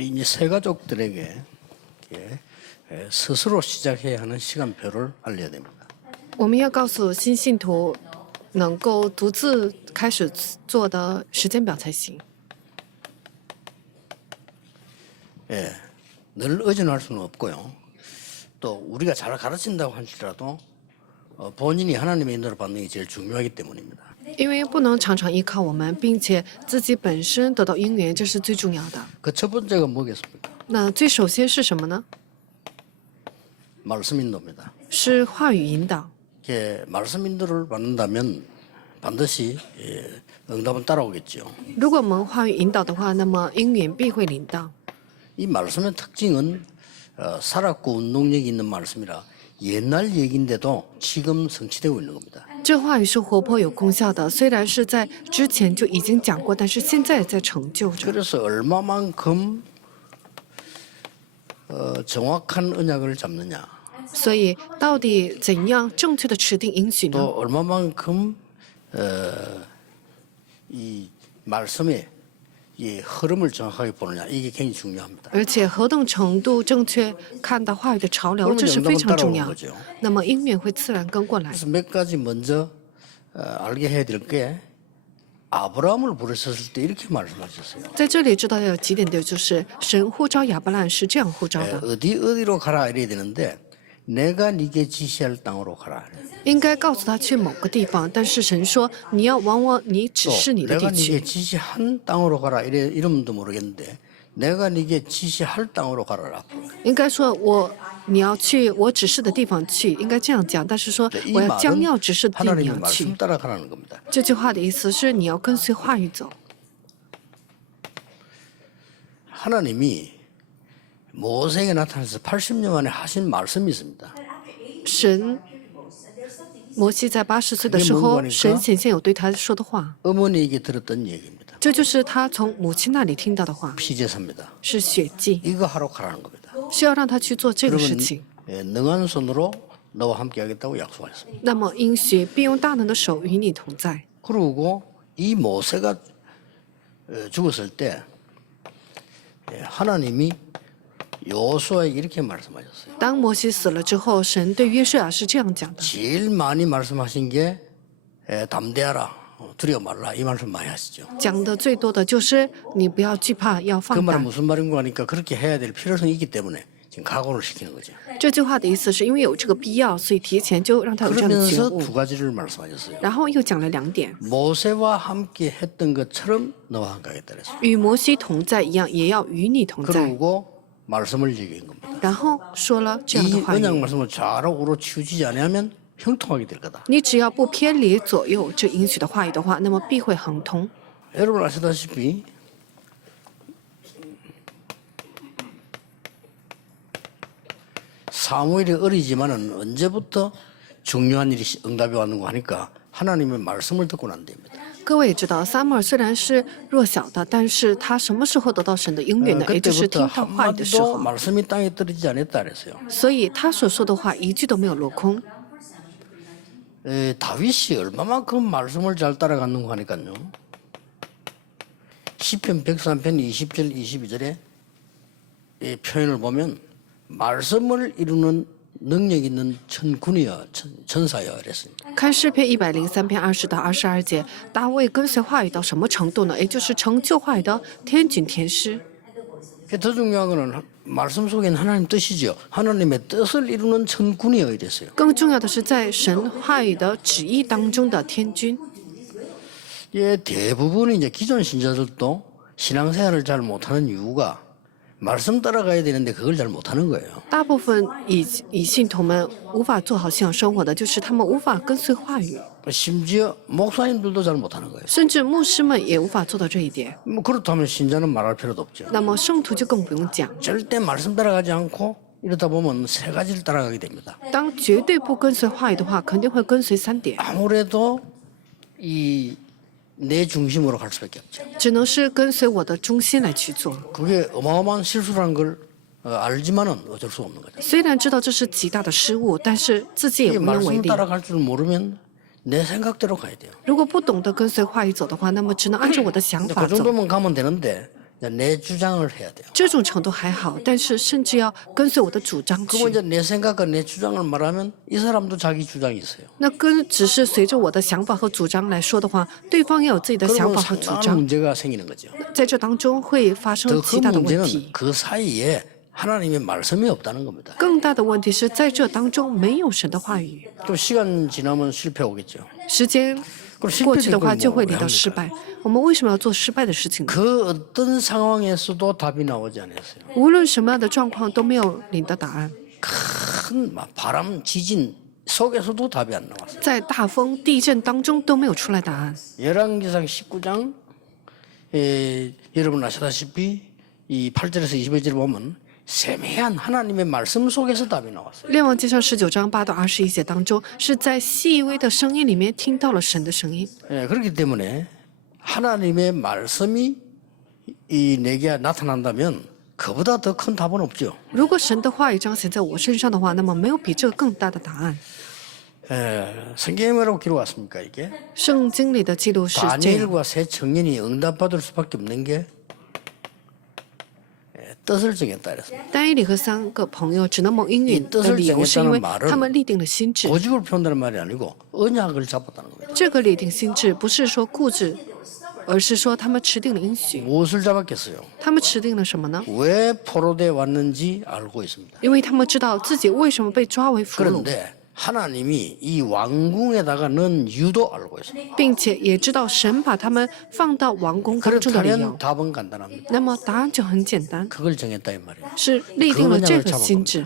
우리 이제 새 가족들에게 스스로 시작해야 하는 시간표를 알려야 됩니다. 我们要告诉新信徒，能够独自开始做的时间表才行。 예, 늘 의존할 수는 없고요. 또 우리가 잘 가르친다고 할지라도 본인이 하나님의 인도를 받는 게 제일 중요하기 때문입니다. 因为不能常常依靠我们，并且自己本身得到因缘，这是最重要的。 그 첫 번째가 뭐겠습니까? 那最首先是什么呢？ 말씀 인도입니다. 是话语引导。 말씀 인도를 받는다면 반드시 응답은 따라오겠죠. 如果我们话语引导的话，那么因缘必会临到。 이 말씀의 특징은 살았고 운동력이 있는 말씀이라 옛날 얘기인데도 지금 성취되고 있는 겁니다. 这话语是活泼有功效的，虽然是在之前就已经讲过，但是现在在成就着。 그래서 얼마만큼 정확한 언약을 잡느냐, 所以，到底怎样正确的持定应许 또 呢？ 얼마만큼 이 말씀의 이 흐름을 정확하게 보느냐, 이게 굉장히 중요합니다. 而且何等程度正确看到话语的潮流，这是非常重要。那么因缘会自然跟过来。 그래서 몇 가지 먼저 알게 해야 될 게 아브라함을 부르셨을 때 이렇게 말씀하셨어요. 在这里知道要有几点的，就是神呼召亚伯兰是这样呼召的， 어디로 가라 이래야 되는데 내가 네게 지시할 땅으로 가라. 应该告诉他去某个地方，但是神说你要往我你指示你的 내가 地 네게 区。 지시한 땅으로 가라 이러면도 모르겠는데 내가 네게 지시할 땅으로 가라. 应该说你要去我指示的地方去，应该这样讲。但是说 이 我要将 말은 要指示的地方你 하나님의 要去 말씀 ， 따라가라는 겁니다. 这句话的意思是你要跟随话语走。 하나님이 모세에게 나타나서 80년 만에 하신 말씀이 있습니다. 神摩西在80岁的时 그게 候， 뭔가니까 神显现有对他说的话， 어머니에게 들었던 얘기입니다. 这就是他从母亲那里听到的话， 피제사입니다. 是血祭， 이거 하러 가라는 겁니다. 是要让他去做这个事 그러면 情。 능한 손으로 너와 함께 하겠다고 약속하셨습니다. 那么应许必用大能的手与你同在。 그리고 이 모세가 죽었을 때 하나님이 여호수아에게 이렇게 말씀하셨어요. 当摩西死了之后，神对约书亚是这样讲的： 제일 많이 말씀하신 게 담대하라, 두려워 말라 이 말씀 많이 하시죠. 讲的最多的就是你不要惧怕，要 그 放 말은 胆。 무슨 말인가 하니까 그렇게 해야 될 필요성이 있기 때문에 지금 각오를 시키는 거죠. 这句话的意思是因为有这个必要，所以提前就让他有这样的觉 그러면서 悟。 두 가지를 말씀하셨어요. 然后又讲了2点， 모세와 함께 했던 것처럼 너와 함께 하겠다 그랬어요. 与摩西同在一样，也要与你同在。 그리고 말씀을 얘기한 겁니다. 然后说了这样的 이 话 언약 语： 말씀을 좌로 우로 치우치지 않으면 형통하게 될 거다. 你只要不偏离左右这应许的话语的话，那么必会亨通。 여러분 아시다시피 사무엘이 어리지만은 언제부터 중요한 일이 응답이 왔는가 하니까 하나님의 말씀을 듣고 난 데입니다. 各位也知道，撒母耳虽然是弱小的，但是他什么时候得到神的应允呢？也就是听 그때부터 到话语的时 한마디도 候。 말씀이 땅에 떨어지지 않았다 그랬어요. 所以他所说的话一句都没有落空。 다윗이 얼마만큼 말씀을 잘 따라갔는가 하니까요. 시편 103편 20절 22절에 이 표현을 보면 말씀을 이루는 능력 있는 천군이여 천사여 그랬습니다. 看诗篇103篇20到22节，大卫跟随话语到什么程度呢？也就是成就话语的天君天师。 더 중요한 거는 말씀 속에는 하나님 뜻이죠. 하나님의 뜻을 이루는 천군이여 이랬어요. 更重要的是，在神话语的旨意当中的天君。 대부분이 이제 기존 신자들도 신앙생활을 잘 못하는 이유가 말씀 따라가야 되는데 그걸 잘 못하는 거예요. 大部分以信徒们无法做好信仰生活的，就是他们无法跟随话语， 심지어 목사님들도 잘 못하는 거예요. 甚至牧师们也无法做到这一点。 뭐 그렇다면 신자는 말할 필요도 없죠. 那么圣徒就更不用讲。 절대 말씀 따라가지 않고 이러다 보면 세 가지를 따라가게 됩니다. 当绝对不跟随话语的话，肯定会跟随3点， 아무래도 이 내 중심으로 갈 수밖에 없죠. 只能是跟随我的中心来去做。 그게 어마어마한 실수라는 걸 알지만은 어쩔 수 없는 거죠. 虽然知道这是极大的失误，但是自己也 이 无能为 말씀 力。 따라갈 줄 모르면 내 생각대로 가야 돼요. 如果不懂得跟随话语走的话，那么只能按照我的想 그 法走。 정도면 가면 되는데 내 주장을 해야 돼요. 这种程度还好，但是甚至要跟随我的主张 그러면 去。 이제 내 생각과 내 주장을 말하면 이 사람도 자기 주장이 있어요. 那只是随着我的想法和主张来说的话，对方也有自己的想 그러면 法和主 상당한 张， 문제가 생기는 거죠. 在这当中会发生 더 极 큰 大的问 문제는 题。 그 사이에 하나님의 말씀이 없다는 겁니다. 更大的问题是在这当中没有神的话语， 또 시간 지나면 실패 오겠죠. 时间 그럼 过去的 실패된 话 걸 就 뭐 会 왜 领到失 합니까? 败。我们为什么要做失败的事情呢？ 그 어떤 상황에서도 답이 나오지 않았어요. 无论什么样的状况都没有领到答案， 큰 바람, 지진 속에서도 답이 안 나왔어요. 在大风、地震当中都没有出来答案。 열왕기상 19장 여러분 아시다시피 이 8절에서 21절 보면 세밀한 하나님의 말씀 속에서 답이 나왔어요. 列王记上19章8到21节当中，是在细微的声音里面听到了神的声音。 그렇기 때문에 하나님의 말씀이 이 내게 나타난다면 그보다 더 큰 답은 없죠. 如果神的话语彰显在我身上的话，那么没有比这个更大的答案。 성경에 뭐라고 기록 왔습니까 이게? 圣经里的记录是这样： 다니엘과 세 청년이 응답받을 수밖에 없는 게 뜻을 정했다 그랬습니다. 但以理和3个朋友只能蒙应允的理由，是因为他们立定了心智。 고집을 표현하는 말이 아니고 언약을 잡았다는 겁니다. 这个立定心智不是说固执，而是说他们持定了应许。 무엇을 잡았겠어요? 他们持定了什么呢？ 왜 포로돼 왔는지 알고 있습니다. 因为他们知道自己为什么被抓为俘虏， 그런데 하나님이 이 왕궁에다가 넣은 이유도 알고 있습니다. 并且也知道神把他们放到王宫当中的理由 그렇다면 。 답은 간단합니다. 那么答案就很简单， 그걸 정했다 이 말이에요. 是立定了这个心智，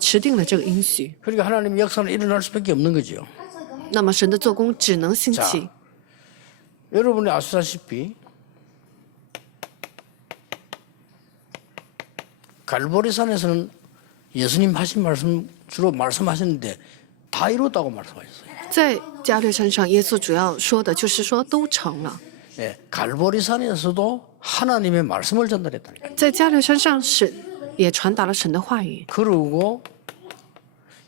持定了这个应许。 그러니까 하나님 역사는 일어날 수밖에 없는 거죠. 那么神的做工只能兴起。 여러분이 아시다시피 갈보리산에서는 예수님 하신 말씀 주로 말씀하셨는데 다 이뤘다고 말씀하셨어요. 在加略山上，耶稣主要说的就是说都成了。 예, 갈보리산에서도 하나님의 말씀을 전달했다니까요. 在加略山上是也传达了神的话语。 그리고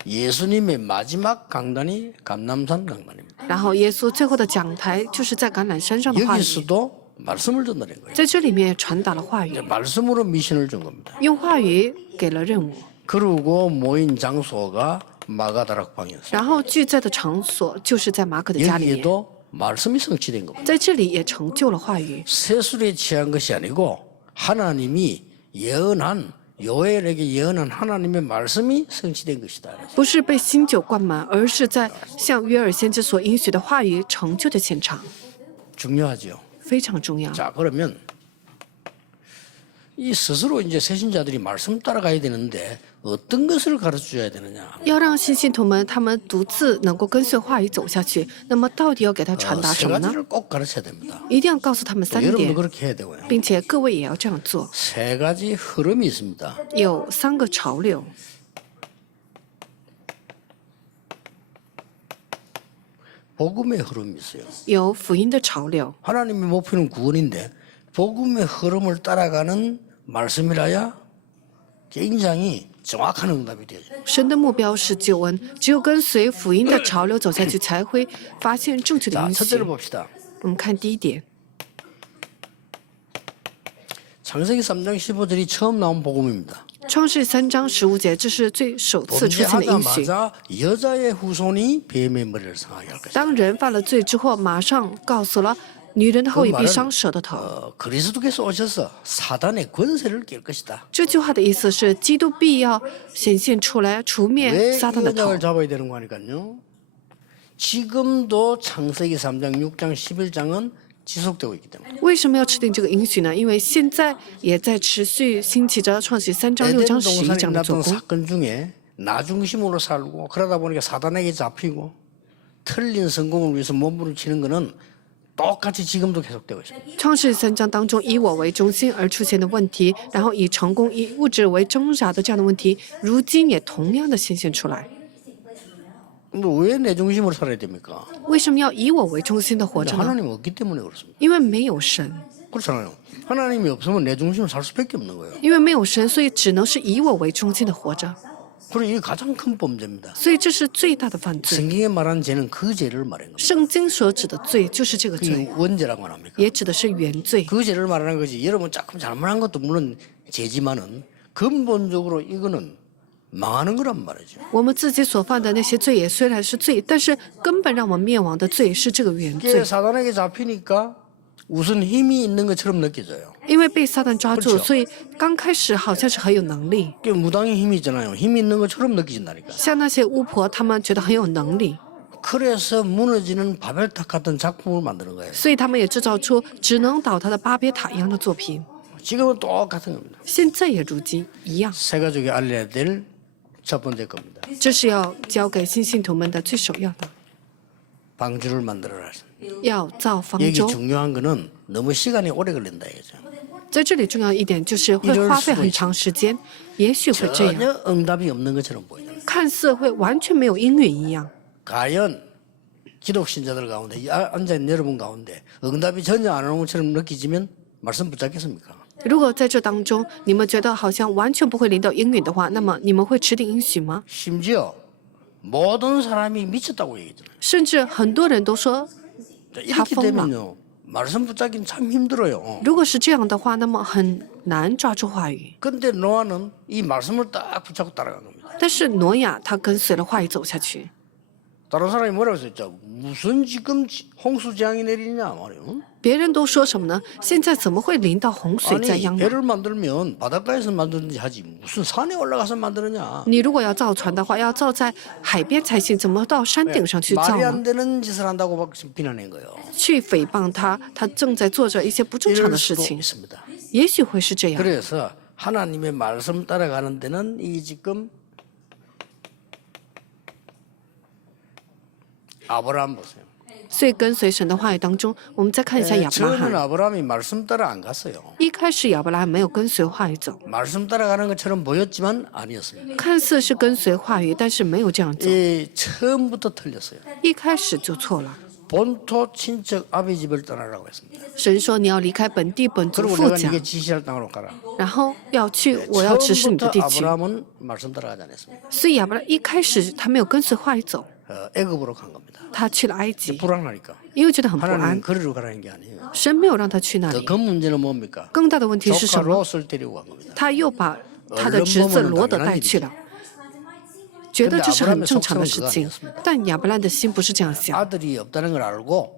예수님의 마지막 강단이 감람산 강단입니다. 然后耶稣最后的讲台就是在橄榄山上的话语， 여기서도 말씀을 전달한 거예요. 在这里面也传达了话语， 이제 말씀으로 미션을 준 겁니다. 用话语给了任务。 그리고 모인 장소가 마가다락방이었어요. 然后聚在的场所就是在马可的家里面， 여기에도 말씀이 성취된 겁니다. 在这里也成就了话语。 세술에 취한 것이 아니고 하나님이 예언한 요엘에게 예언한 하나님의 말씀이 성취된 것이다. 不是被新酒灌满，而是在向约尔先知所应许的话语成就的现场， 중요하죠. 非常重要。 자, 그러면 이 스스로 이제 새신자들이 말씀 따라가야 되는데 어떤 것을 가르쳐줘야 되느냐? 要让新信徒们他们独自能够跟随话语走下去，那么到底要给他传达 세 什么呢？ 가지를 꼭 가르쳐야 됩니다. 一定要告诉他们3 여러분도 点， 그렇게 해야 되고요. 并且各位也要这样做。 세 가지 흐름이 있습니다. 有3个潮流， 복음의 흐름이 있어요. 有福音的潮流。 하나님의 목표는 구원인데 복음의 흐름을 따라가는 말씀이라야 굉장히 정확한 응답이 되죠. 神的目标是救恩，只有跟随福音的潮流走下去，才会发现正确的 자, 应 첫째를 许。 봅시다. 我们看第一点， 창세기 3장 15절이 처음 나온 복음입니다. 创世3章15节，这是最首次出现的应许。 범죄하자마자 여자의 후손이 뱀의 머리를 상하게 할 것이다. 当人犯了罪之后，马上告诉了女人的后裔必伤蛇的头。 그리스도께서 오셔서 사단의 권세를 깰 것이다. 这句话的意思是，基督必要显现出来，除灭 왜 撒旦的 이 头 언약을 。 잡아야 되는 거니까요. 지금도 창세기 3장, 6장, 11장은 지속되고 있기 때문에. 为什么要制定这个应许呢？因为现在也在持续兴起着创世3章、6 에덴 章、11 동산에 章的做 일어났던 工。 사건 중에 나 중심으로 살고 그러다 보니까 사단에게 잡히고 틀린 성공을 위해서 몸부림치는 거는 똑같이 지금도 계속되고 있습니다. 创世3章当中，以我为中心而出现的问题，然后以成功、以物质为挣扎的这样的问题，如今也同样的显现出来。 근데 왜 내 중심으로 살아야 됩니까? 为什么要以我为中心的活着呢？ 하나님이 없기 때문에 그렇습니다. 因为没有神， 그렇잖아요. 하나님이 없으면 내 중심으로 살 수밖에 없는 거예요. 因为没有神，所以只能是以我为中心的活着。 그리고 이게 가장 큰 범죄입니다. 所以这是最大的犯罪。 성경에 말하는 죄는 그 죄를 말하는 겁니다. 圣经所指的罪就是这个 그게 罪， 원죄라고 합니까? 也指的是原罪。 그 죄를 말하는 거지. 여러분 조금 잘못한 것도 물론 죄지만은 근본적으로 이거는 망하는 거란 말이죠. 我们自己所犯的那些罪也虽然是罪，但是根本让我们灭亡的罪是这个原 이게 罪。 사단에게 잡히니까 우선 힘이 있는 것처럼 느껴져요. 因为被撒旦抓住， 그렇죠 所以刚开始好像是很有能力， 이게 무당이 힘이 있잖아요. 힘이 있는 것처럼 느껴진다니까. 像那些巫婆，他们觉得很有能力， 그래서 무너지는 바벨탑 같은 작품을 만드는 거예요. 所以他们也制造出只能倒塌的巴别塔一样的作品。 지금은 똑같은 겁니다. 现在也如今一样， 새 가족이 알려야 될 첫 번째 겁니다. 这是要教给新信徒们的最首要的， 방주를 만들어라. 要造方 여기 舟。 중요한 거는 너무 시간이 오래 걸린다 이거죠. 在这里重要一点就是会花费很长时间，也许会这样， 전혀 응답이 없는 것처럼 보여요. 看似会完全没有应允一样。 과연 기독 신자들 가운데 앉아있는 여러분 가운데 응답이 전혀 안 오는 것처럼 느끼지면 말씀 붙잡겠습니까? 如果在这当中你们觉得好像完全不会临到应允的话，那么你们会持定应许吗？ 심지어 모든 사람이 미쳤다고 얘기했잖아요. 甚至很多人都说， 이렇게 되면요 말씀 붙잡기는 참 힘들어요. 如果是这样的话，那么很难抓住话语。 근데 노아는 이 말씀을 딱 붙잡고 따라간 겁니다. 但是挪亚他跟随了话语走下去， 다른 사람이 뭐라고 했었죠? 무슨 지금 홍수 재앙이 내리냐 말이에요. 别人都说什么呢？现在怎么会临到洪水在 아니 央南？ 배를 만들면 바닷가에서 만드는지 하지 무슨 산에 올라가서 만드느냐. 你如果要造船的话，要造在海边才行，怎么到山顶上去造 말이 呢？ 안 되는 짓을 한다고 막 비난한 거예요. 去诽谤他，他正在做着一些不正常 이럴 的事 수도 情， 있습니다. 也许会是这样。 그래서 하나님의 말씀 따라가는 데는 이 지금 아브라함 보세요. 所以跟随神的话语当中，我们再看一下亚伯拉 처음에는 罕。 아브라함이 말씀 따라 안 갔어요. 一开始亚伯拉罕没有跟随话语走， 말씀 따라가는 것처럼 보였지만 아니었습니다. 看似是跟随话语，但是没有这样走， 처음부터 틀렸어요. 一开始就错了。 본토 친척 아비 집을 떠나라고 했습니다. 神说你要离开本地本族 그리고 父 내가 家， 네게 지시할 땅으로 가라. 然后要去我要指示你的 처음부터 地区。 아브라함은 말씀 따라가지 않았습니다. 所以亚伯拉一开始他没有跟随话语走， 애굽으로 간 겁니다. 他去了埃及， 불안하니까. 因为觉得很不 하나님 安。 거리로 가라는 게 아니에요. 神没有让他去那 더 里， 큰 문제는 뭡니까? 更大的问题是什 조카 么？ 롯을 데리고 간 겁니다. 他又把他的侄子罗德带去了，觉得这是很正常的事情。但亚伯兰的心不是这样想， 아들이 없다는 걸 알고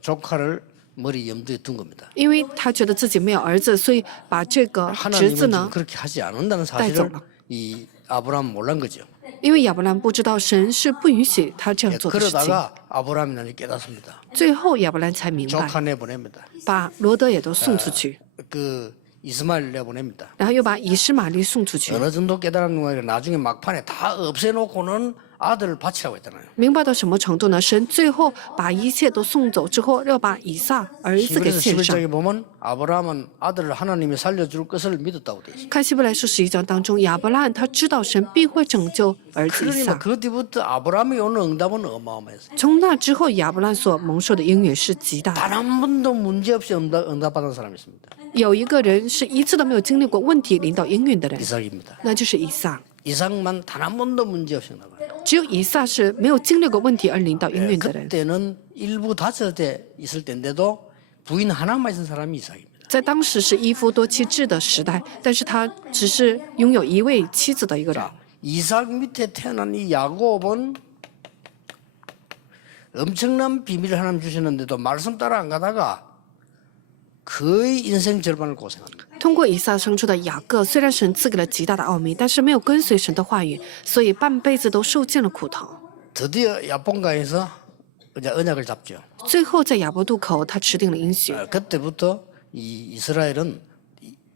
조카를 머리 염두에 둔 겁니다. 因为他觉得自己没有儿子，所以把这个侄 하나님은 子 지금 呢， 그렇게 하지 않는다는 사실을 따져라. 이 아브라함 몰란 거죠. 因为亚伯兰不知道神是不允许他这样做的事情。 그러다가 아브라함이 나중에 깨닫습니다. 最后亚伯兰才明白， 조카 내보냅니다. 把罗德也都送出去， 그 이스마엘 내보냅니다. 然后又把以实玛利送出去。 어느 정도 깨달은 거예요. 나중에 막판에 다 없애놓고는 아들을 바치라고 했잖아요. 明白到什么程度呢？神最后把一切都送走之后，要把以撒儿子给 히브리서 献上。 11장에 보면 아브라함은 아들을 하나님이 살려줄 것을 믿었다고 돼 있어요. 看希伯来书11章当中，亚伯拉罕他知道神必会拯救儿子以 그러니까 撒。 그 뒤부터 아브라함이 오는 응답은 어마어마했어요. 从那之后，亚伯兰所蒙受的应允是极大的。 단 한 번도 문제없이 응답받은 사람이 있습니다. 有一个人是一次都没有经历过问题临到应允的人， 이삭입니다. 那就是以撒。 이삭만 단 한 번도 문제없이 응답받았어요. 只有以撒是没有经历过问题而临到应允的人。 그때는 일부 다섯에 있을 때인데도 부인 하나만 있는 사람이 이삭입니다. 在当时是一夫多妻制的时代，但是他只是拥有一位妻子的一个人。 이삭 밑에 태어난 이 야곱은 엄청난 비밀을 하나님 주셨는데도 말씀 따라 안 가다가 거의 인생 절반을 고생합니다. 通过以撒生出的雅各，虽然神赐给了极大的奥秘，但是没有跟随神的话语，所以半辈子都受尽了苦头。 드디어 야본가에서 이제 언약을 잡죠. 最后在亚伯渡口，他持定了应许。 그때부터 이 이스라엘은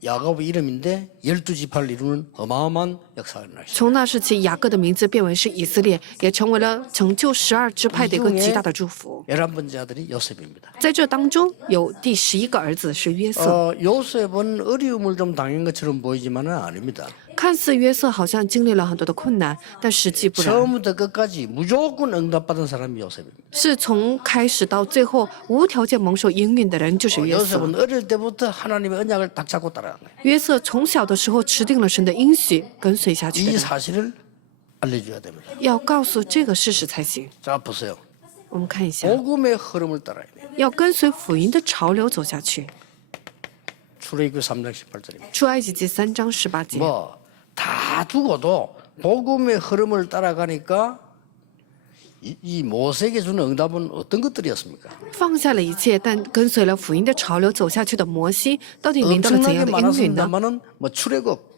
야곱의 이름인데 12지파를 이루는 어마어마한 역사가 일어나죠. 从那时起，雅各的名字变为是以色列，也成为了拯救12支派的一个极大的祝福。 11번째 아들이 요셉입니다. 在这当中，有第11个儿子是约瑟。 요셉은 어려움을 좀 당한 것처럼 보이지만은 아닙니다. 看似约瑟好像经历了很多的困难，但实际不然， 처음부터 끝까지 무조건 응답받은 사람이 요셉입니다. 是从开始到最后无条件蒙受应允的人就是约瑟。 요셉은 어릴 때부터 하나님의 언약을 딱 잡고 따라간 거예요. 约瑟从小的时候持定了神的应许，跟随下去的 이 人。 사실을 알려줘야 됩니다. 要告诉这个事实才行。 자 보세요. 我们看一下， 복음의 흐름을 따라야 돼요. 要跟随福音的潮流走下去。 출애굽기 3장 18절입니다. 出埃及记3章18节， 뭐 다 두고도 복음의 흐름을 따라가니까 이 모세에게 주는 응답은 어떤 것들이었습니까? 放下了一切，但跟随了福音的潮流走下去的摩西，到底领到了怎样 엄청나게 的应允呢？ 많았습니다만은 뭐 출애굽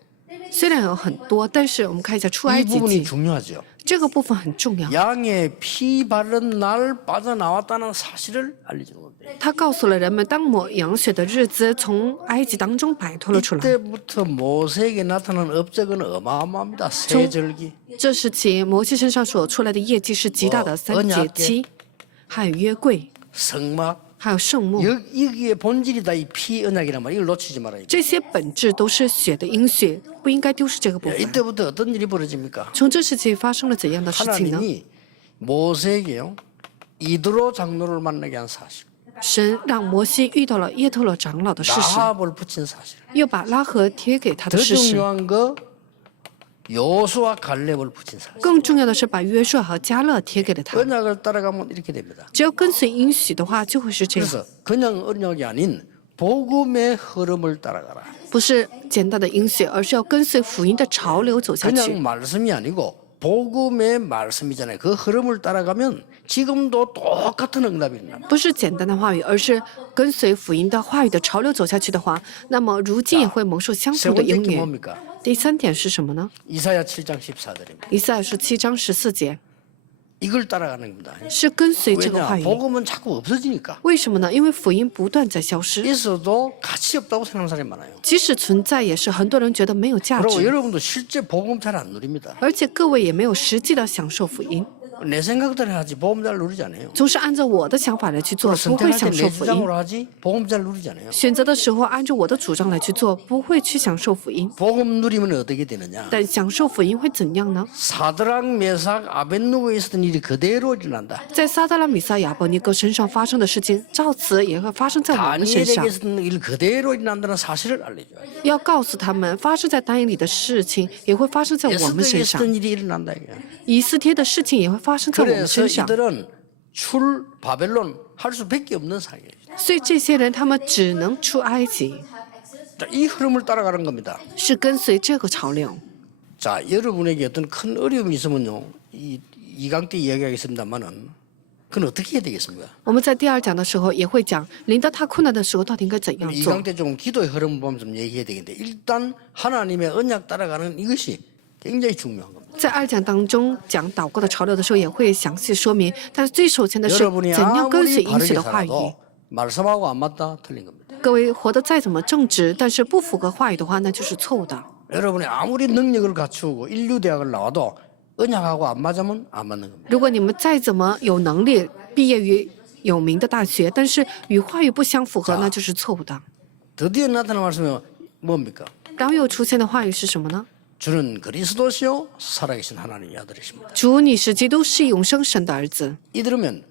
虽然有很多，但是我们看一下出埃 이 及 부분이 记 중요하죠. 这个部分很重要。 양의 피 바른 날 빠져나왔다는 사실을 알려주는 건데 他告诉了人们，当抹羊血的日子从埃及当中摆脱了出来。 이때부터 모세에게 나타난 업적은 어마어마합니다. 새 절기, 这时起，摩西身上所出来的业绩是极大的三节期，还有约柜， 성막 还有圣幕， 여기에 본질이 다 이 피 언약이란 말이에요. 이걸 놓치지 말아요. 这些本质都是血的因血，不应该丢失这个部分。 이때부터 어떤 일이 벌어집니까? 从这时起发生了怎样的事情呢？ 하나님이 모세에게요 이드로 장로를 만나게 한 사실, 神让摩西遇到了耶特罗长老的事实， 라합을 붙인 사실, 又把拉合贴给他的 더 事实。 중요한 거 여호수아 갈렙을 붙인 사실. 更重要的是把约书亚和加勒贴给了他。 언약을 따라가면 이렇게 됩니다. 只要跟随应许的话，就会是这样， 그래서 그냥 언약이 아닌 복음의 흐름을 따라가라. 不是简单的应许，而是要跟随福音的潮流走下 그냥 去。 말씀이 아니고 복음의 말씀이잖아요. 그 흐름을 따라가면 지금도 똑같은 응답이 있나. 不是简单的话语，而是跟随福音的话语的潮流走下去的话，那么如今也会蒙受相 세 同的 번째 应 게 允。 뭡니까? 第三点是什么呢？ 이사야 7장 14절입니다. 以赛亚书7章14节 이걸 따라가는 겁니다. 是跟随这个 왜냐? 话语。 복음은 자꾸 없어지니까. 为什么呢？因为福音不断在消失， 있어도 가치 없다고 생각하는 사람이 많아요. 即使存在，也是很多人觉得没有价 그리고 值， 여러분도 실제 복음 잘 안 누립니다. 而且各位也没有实际的享受福音， 내 생각대로 하지 복음 잘 누리지 않아요. 总是按照我的想法来去做，不会 선택할 享 때 受 내 福音。 주장으로 하지 복음 잘 누리지 않아요. 选择的时候按照我的主张来去做，不会去享受福音。 복음 누리면 어떻게 되느냐? 但享受福音会怎样呢？ 사드락 메삭 아벤누고에 있었던 일이 그대로 일어난다. 在撒德拉米撒亚伯尼哥身上发生的事情，照此也会发生在我们身上 다니엘에게 。 있었던 일 그대로 일어난다는 사실을 알려줘요. 要告诉他们，发生在单眼里的事情也会发生在我们 에스더에게 身上， 있었던 일이 일어난다 이게. 以斯帖的事情也会发生在我们 그래서 身上。 이들은 출 바벨론 할 수밖에 없는 상황이에요. 所以这些人他们只能出埃及， 자, 이 흐름을 따라가는 겁니다. 是跟随这个潮流。 자, 여러분에게 어떤 큰 어려움이 있으면요, 이 2강 때 이야기하겠습니다만은, 그건 어떻게 해야 되겠습니까? 我们在第二讲的时候也会讲，临到他困难的时候到底应该怎样做 2강 。때 좀 기도의 흐름을 보면 좀 얘기해야 되겠는데, 일단 하나님의 언약 따라가는 이것이 굉장히 중요한 겁니다. 在二讲当中讲祷告的潮流的时候，也会详细说明。但是最首先的是 여러분이 怎样跟随 아무리 应许 바르게 的话语。 살아도 말씀하고 안 맞다 틀린 겁니다. 各位活得再怎么正直，但是不符合话语的话，那就是错误的。 여러분이 아무리 능력을 갖추고 인류대학을 나와도 언약하고 안 맞으면 안 맞는 겁니다. 如果你们再怎么有能力，毕业于有名的大学，但是与话语不相符合，那就是错误的。 드디어 나타난 말씀이 뭡니까? 然后又出现的话语是什么呢？ 주는 그리스도시요 살아계신 하나님의 아들이십니다. 主，你是基督，是永生神的儿子。 이 들으면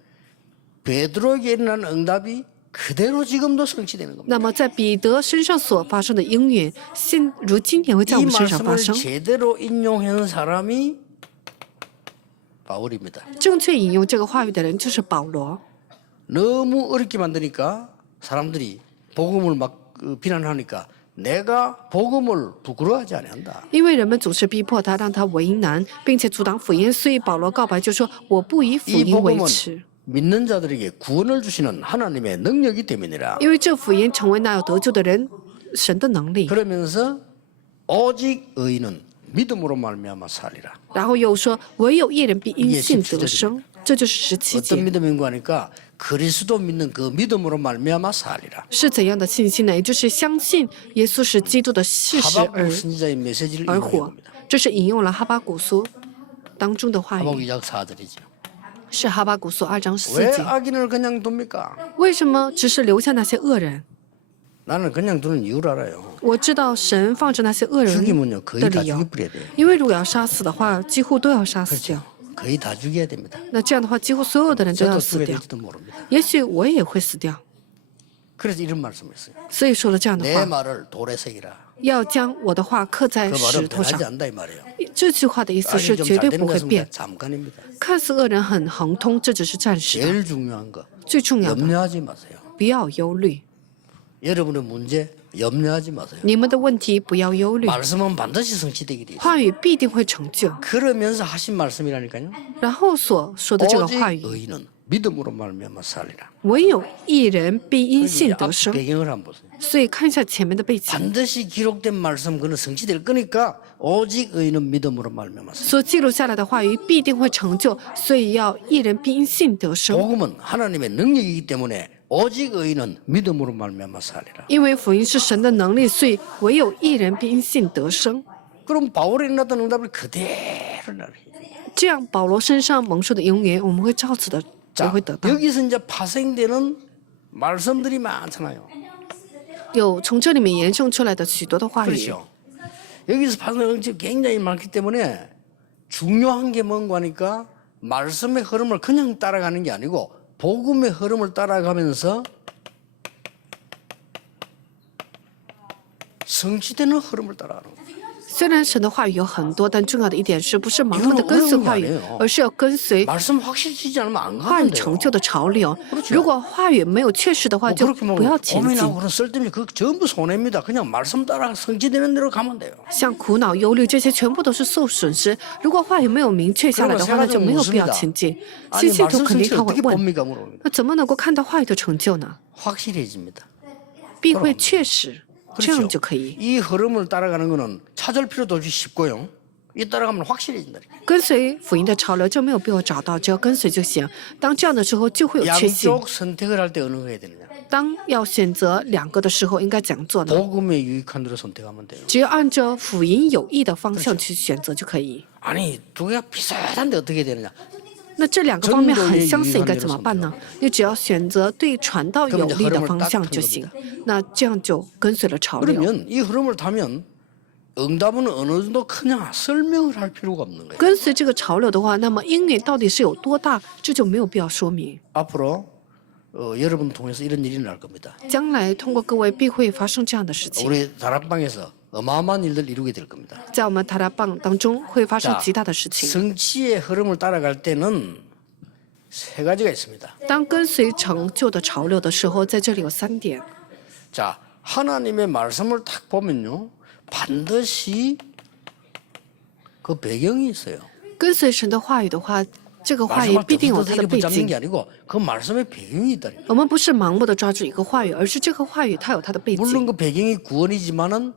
베드로에게 일어난 응답이 그대로 지금도 성취되는 겁니다. 那么在彼得身上所发生的应允，如今也会在我 이 们身上发 말씀을 生。 제대로 인용한 사람이 바울입니다. 正确引用这个话语的人就是保罗。 너무 어렵게 만드니까 사람들이 복음을 막 비난하니까 내가 복음을 부끄러워하지 아니한다. 因为人们总是逼迫他，让他为难，并且阻挡福音，所以保罗告白就说：“我不以福 이 音为 복음은 耻， 믿는 자들에게 구원을 주시는 하나님의 능력이 때문이라. 因为这福音成为那要得救的人神的能力。 그러면서 오직 의인은 믿음으로 말미암아 살리라. ”然后又说：“唯有一人必因信得生。”这就是17 어떤 节。 믿음인가 하니까 그리스도 믿는 그 믿음으로 말미암아 살리라. 是怎样的信心呢？也就是相信耶稣是基督的事实 하박국 선지자의 메시지를 而 인용한 活 겁니다. 。这是引用了哈巴古书当中的话 하박국 语， 2장 4절이죠. 是哈巴古书2章4 왜 节。 악인을 그냥 둡니까? 为什么只是留下那些恶人？ 나는 그냥 두는 이유를 알아요. 我知道神放着那些恶人 죽이면요 거의 的 다 理由， 죽여버려야 돼요. 因为如果要杀死的话，几乎都要杀死掉。 거의 다 죽여야 됩니다. 那这样的话，几乎所有的人都要 저도 死 죽게 掉。 될지도 모릅니다. 也许我也会死掉。 그래서 이런 말씀했어요. 所以说了这样的 내 话， 말을 돌에 새기라. 要将我的话刻在 그 石 말은 头上 변하지 。 않다 이 말이에요. 这句话的意思 아니 是 좀 绝 잘 对 되는 不会 것은 变。 잠깐입니다. 看似恶人很亨通，这只是暂时的。 제일 중요한 거 最重要的， 염려하지 마세요. 不要忧虑。 여러분의 문제 염려하지 마세요. 你们的问题不要忧虑， 말씀은 반드시 성취되게 돼 있어요. 话语必定会成就。 그러면서 하신 말씀이라니까요. 然后所说的这个 오직 话语， 의인은 믿음으로 말미암아 살리라. 唯有一人必因 이 信 앞 得生。 배경을 한번 보세요. 所以看一下前面的背景， 반드시 기록된 말씀 그는 성취될 거니까 오직 의인은 믿음으로 말미암아 살리라. 所记录下来的话语必定会成就，所以要一人必因信得生。 복음은 하나님의 능력이기 때문에 오직 의인은 믿음으로 말미암아 살리라. 因为福音是神的能力，所以唯有一人必因信得生。 그럼 바울이 일어났던 응답을 그대로 나를. 这样保罗身上蒙受的应允，我们会照此的也 자, 会得到。 여기서 이제 파생되는 말씀들이 많잖아요. 有从这里面延伸出来的许多的话语， 그렇죠. 여기서 파생되는 것이 굉장히 많기 때문에 중요한 게 뭔가 하니까 말씀의 흐름을 그냥 따라가는 게 아니고 복음의 흐름을 따라가면서 성취되는 흐름을 따라가는 거예요. 虽然神的话语有很多，但重要的一点是不是盲目的跟随话语，而是要跟随 말씀 확실치지 않으면 안 话语 가는데요. 成就的潮流。如果话语没有确实的话， 뭐 就 그렇게 不要 뭐 前进。 고민하고 그런 쓸데없는 그 전부 손해입니다. 그냥 말씀 따라 성취되는 대로 가면 돼요. 像苦恼、忧虑这些，全部都是受损失。如果话语没有明确下来的话，那就没有必要前进。 아니 信徒 말씀 肯定 성취를 他会 어떻게 问： 봅니까? 물어봅니다. 那怎么能够看到话语的成就呢？ 확실해집니다. 必会确实，这样 그렇죠. 就可以 이 흐름을 따라가는 거는 찾을 필요도 없이 쉽고요. 이 따라가면 확실해진다. 跟随福音的潮流，就没有必要找到，只要跟随就行。当这样的时候，就会有确信。 양쪽 선택을 할 때 어느 거 해야 되느냐? 当要选择两个的时候，应该怎样做呢？ 복음에 유익한 대로 선택하면 돼요. 只要按照福音有益的方向去选择就可以。 아니 두 개가 비슷한데 어떻게 해야 되느냐? 那这两个方面很相似，应该怎么办呢？你只要选择对传道有利的方向就行。那这样就跟随了潮流。 그러면 이 흐름을 타면 응답은 어느 정도 크냐 설명을 할 필요가 없는 거예요. 跟随这个潮流的话，那么应允到底是有多大，这就没有必要说明。 앞으로 여러분 통해서 이런 일이 날 겁니다. 将来通过各位必会发生这样的事情， 우리 다락방에서 어마어마한 일들 이루게 될 겁니다. 在我们塔拉棒当中会发生 자, 极大的事情。 성취의 흐름을 따라갈 때는 세 가지가 있습니다. 当跟随成就的潮流的时候，在这里有3点。 자, 하나님의 말씀을 딱 보면요. 반드시 그 배경이 있어요. 跟随神的话语的话，这个话语 말씀을 必定有它 덮어서 的 이렇게 背 붙잡는 景 게 。 아니고 그 말씀의 배경이 있다니. 我们不是盲目的抓住一个话语，而是这个话语它有它的背 물론 景。 그 배경이 구원이지만은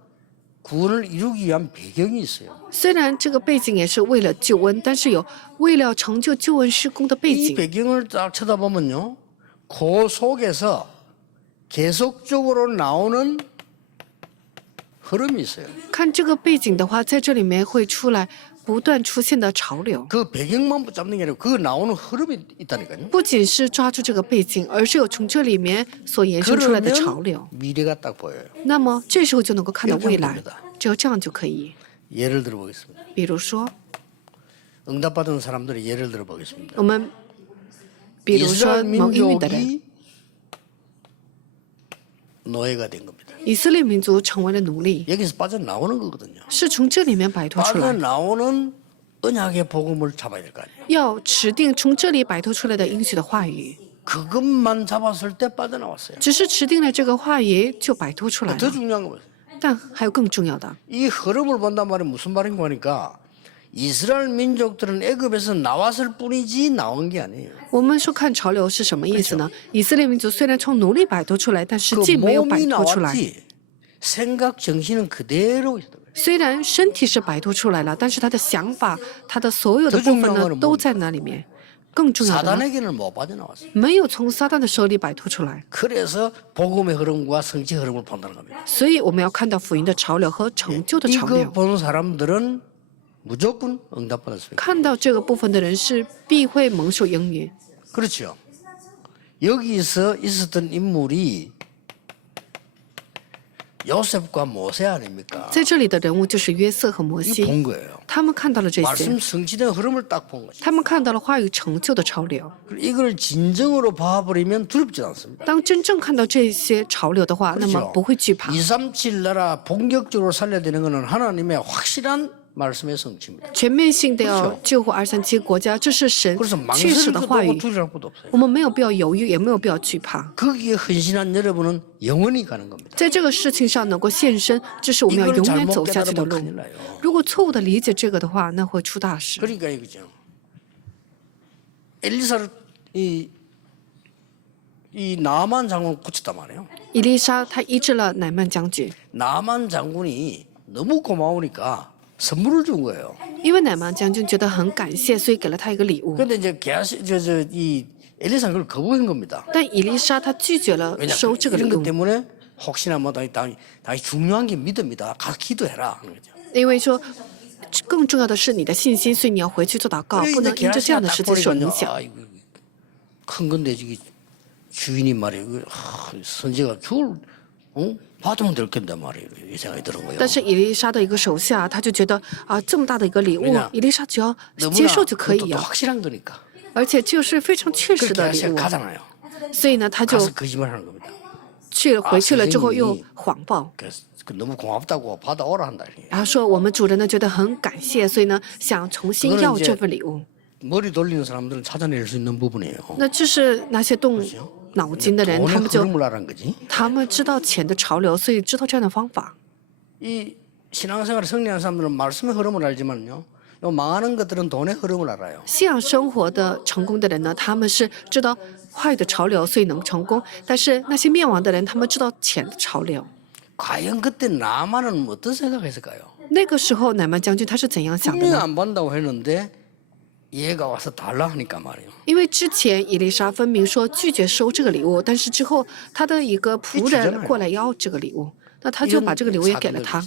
구원을 이루기 위한 배경이 있어요. 虽然这个背景也是为了救恩，但是有为了成就救恩施工的背 이 景。 배경을 딱 쳐다보면요. 그 속에서 계속적으로 나오는 흐름이 있어요. 看这个背景的话，在这里面会出来不断出现的潮流， 그 배경만 붙잡는 게 아니고 그 나오는 흐름이 있다니까요. 不仅是抓住这个背景，而是有从这里面所延伸出来的潮流。 그러면 미래가 딱 보여요. 那么这时候就能够看到未 이렇게 来 하면 됩니다. ，只有这样就可以。 예를 들어 보겠습니다. 比如说， 응답받은 사람들의 예를 들어 보겠습니다. 我们比如说 이스라엘 蒙应允的人， 민족이 노예가 된 겁니다. 以色列民族成为了奴隶， 여기서 빠져나오는 거거든요. 是从这里面摆脱出来。 빠져나오는 언약의 복음을 잡아야 될 거 아니에요. 要持定从这里摆脱出来的应许的话语， 그것만 잡았을 때 빠져나왔어요. 只是持定了这个话语就摆脱出来 더 了。 중요한 거 뭐예요? 但还有更重要的， 이 흐름을 본단 말이 무슨 말인가 하니까 이스라엘 민족들은 애굽에서 나왔을 뿐이지 나온 게 아니에요. 我们说看潮流是什么意思呢？以色列民族虽然从奴隶摆脱出来，但实 그 际没有摆 몸이 脱出来。 나왔지 생각 정신은 그대로 있어요. 虽然身体是摆脱出来了，但是他的想法、他的所有的 더 部分 중요한 呢 거는 都在那里面。更重要的呢， 사단에게는 못 빠져나왔어요. 没有从撒旦的手里摆脱出来。 그래서 복음의 흐름과 성취 흐름을 판단하는 겁니다. 所以我们要看到福音的潮流和成就的潮 이거 流。 보는 사람들은 무조건 응답받았습니다. 看到这个部分的人是必会蒙受应允。 그렇죠. 여기서 있었던 인물이 요셉과 모세 아닙니까? 在这里的人物就是约瑟和摩 이거 西， 본 거예요. 他们看到了这些， 말씀 성취된 흐름을 딱 본 거죠. 他们看到了话语成就的潮流。 이걸 진정으로 봐버리면 두렵지 않습니다. 当真正看到这些潮流的话，那么 그렇죠. 不会惧怕。 237 나라 본격적으로 살려야 되는 것은 하나님의 확실한 말씀의 성취입니다. 全面性的要救活237国家，这是神 그래서 确实 망설일 的 것도 话 없고 语， 두려울 것도 없어요. 我们没有必要犹豫，也没有必要惧怕。 거기에 헌신한 여러분은 영원히 가는 겁니다. 在这个事情上能够献身，这是我们要 이걸 永远 잘못 走下去的 깨달으면 路。 큰일 나요. 如果错误的理解这个的话，那会出大事。 그러니까 이거죠. 엘리사를 이 나만 장군 고쳤단 말이에요. 以利沙他医治了乃曼将军， 나만 장군이 너무 고마우니까 선물을 준 거예요. 因为乃曼将军觉得很感谢，所以给了他一个礼物。 그런데 이제 이 엘리사는 그걸 거부한 겁니다. 但以利沙他拒绝了 왜냐 收这个礼 이런 것 物， 때문에 혹시나 뭐 당연히 중요한 게 믿음이다. 가서 기도해라 하는 거죠. 因为说更重要的是你的信心，所以你要回去做祷告，不能因着这样的事情受影响。 큰 건데 저기 주인이 말이에요. 선지가 죽을 받으면 될 건데 말이에요. 이 생각이 드는 거예요. 但是以利沙的一个手下，他就觉得啊，这么大的一个礼物 왜냐 ，以利沙只要接受就可以 그것도 啊， 확실한 거니까. 而且这是非常确实 그렇게 的礼 하시가 物， 가잖아요. 所以呢，他就 가서 거짓말하는 겁니다. 回去了之后又谎报， 그래서 너무 고맙다고 받아오라 한다. 이렇게. 然后说我们主人呢觉得很感谢，所以呢想重新要这份礼物。 머리 돌리는 사람들은 찾아낼 수 있는 부분이에요. 那这是那些动脑筋的人， 돈의 他们就 흐름을 알아는 거지. 他们知道钱的潮流，所以知道这样的方法。 이 신앙생활을 승리하는 사람들은 말씀의 흐름을 알지만요. 요 망하는 것들은 돈의 흐름을 알아요. 信仰生活的成功的人呢，他们是知道话语的潮流，所以能成功。但是那些灭亡的人，他们知道钱的潮流。 과연 그때 나만은 어떤 생각했을까요? 那个时候，乃曼将军他是怎样想的 분명히 呢？ 안 받는다고 했는데 얘가 와서 달라 하니까 말이에요. 因为之前以利沙分明说拒绝收这个礼物，但是之后他的一个仆人过来要这个礼物，那他就把这个礼物也给了他，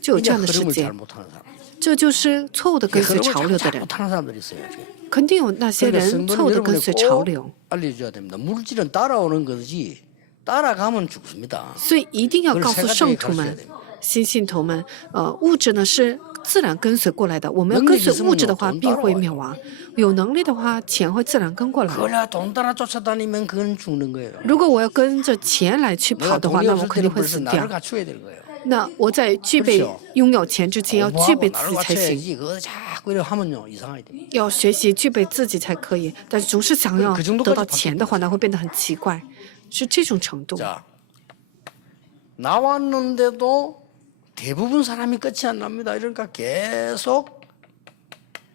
就有这 이제 样的事 흐름을 件。 잘못하는 사람. 这就是错误的跟随 흐름을 潮流的人， 잘못하는 사람들이 있어요. 肯定有那些 그러니까 人错误 성도는 的跟 여러분이 随潮 꼭 流， 알려줘야 됩니다. 물질은 따라오는 거지 따라가면 죽습니다. 所以一定要告诉圣徒们、新信徒们，物质呢是自然跟随过来的，我们要跟随物质的话必会灭亡，有能力的话钱会自然跟过来。 그래야 돈 따라 쫓아다니면 그건 죽는 거예요. 如果我要跟着钱来去 내가 跑的话， 돈이 那我 없을 肯定 때는 会 벌써 死 나를 掉。 갖춰야 되는 거예요. 那我在具备拥有钱之前，要具备 공부하고 自己 나를 才行， 갖춰야지. 그거 자꾸 이렇게 하면요 이상하게 돼. 要学习具备自己才可以。但是总是想要得到钱的话，那会变得很奇怪，是这种程度。 자 나왔는데도 대부분 사람이 끝이 안 납니다. 그러니까 계속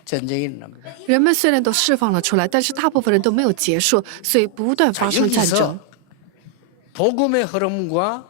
전쟁이 일어납니다. 人们虽然都释放了出来，但是大部分人都没有结束，所以不断 자, 发生战争 여기서 。 복음의 흐름과